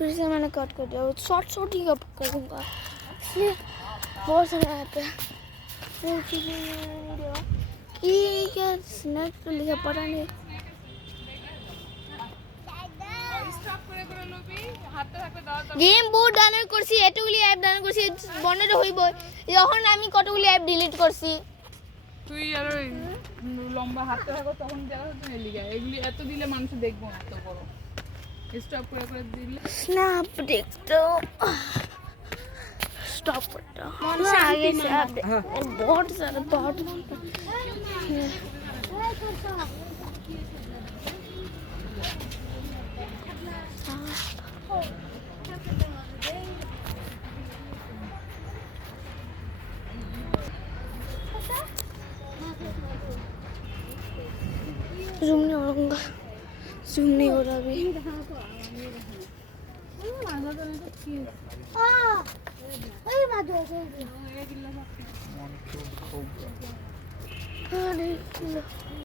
फिर से मैंने कट कर दिया, शॉर्ट ही कट करूँगा इसलिए बहुत सारा ऐप है कि क्या स्नैक तो लिखा पता नहीं। গেম বোর্ড ডাউনলোড করছি, এতগুলি অ্যাপ ডাউনলোড করছি, বন্ধ তো হইব যখন আমি কতগুলি অ্যাপ ডিলিট করছি। তুই আর ওই লম্বা হাঁটতে থাকো তখন দেখা হচ্ছে না লিগা এগুলি এত দিলে মানুষ দেখবো না এত বড় স্টপ করে করে দিলে स्नैप देखते हो स्टॉप करता हूँ आगे से आते और बहुत सारे बहुत जूम नहीं होगा, जूम नहीं हो रहा अभी। अरे